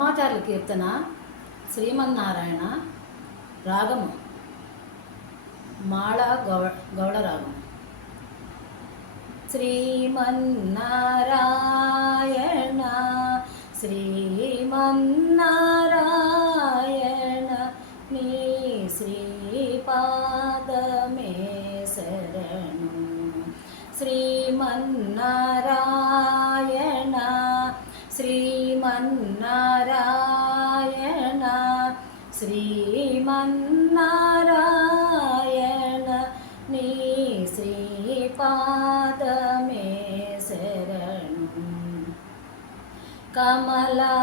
సమాచార్య కీర్తన శ్రీమన్నారాయణ రాగము మాళ గౌ గౌడ రాగం శ్రీమన్నారాయణ శ్రీమన్నారాయణ నీ శ్రీపాదమే శరణు. శ్రీమన్నారాయణ శ్రీమన్నారాయణ నీ శ్రీపాదమే శరణు. కమలా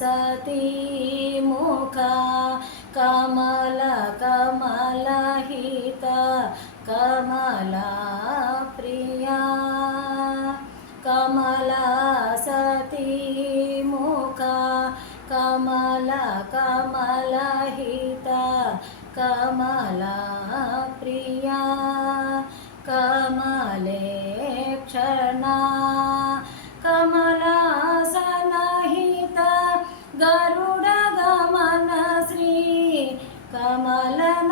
సతీ ముఖ కమల కమలహిత కమలా ప్రియా. కమలా కమల కమలహిత కమలా ప్రియా కమలే క్షణా కమలాసనహిత గరుడ గమన శ్రీ కమలనాభని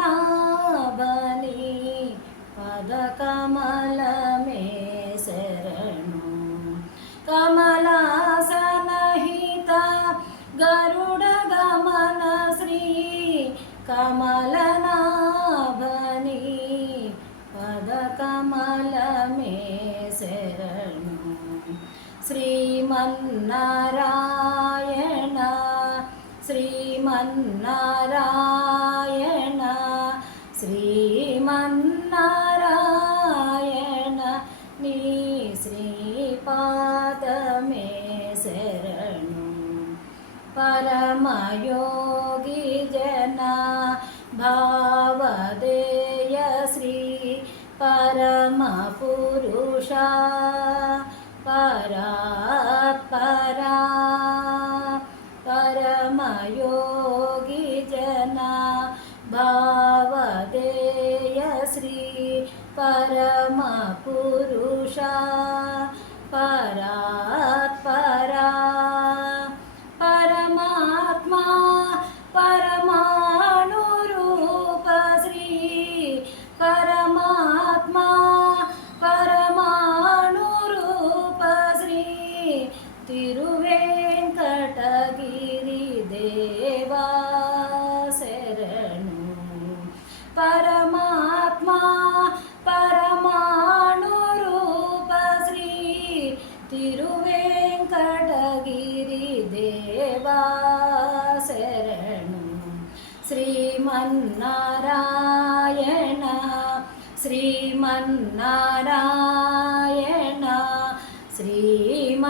పద కమలమే శరణు కమలనాభని పద కమలమే శరణు. శ్రీమన్నారాయణ శ్రీమన్నారాయణ శ్రీమన్నారాయణ నీ శ్రీపాదమే శరణు. పరమయో पुरुषा परा परा परमयोगी जना भावदेय श्री परमपुरुषा परा परा శ్రీమన్నారాయణ శ్రీమన్నారాయణ శ్రీమన్నారాయణ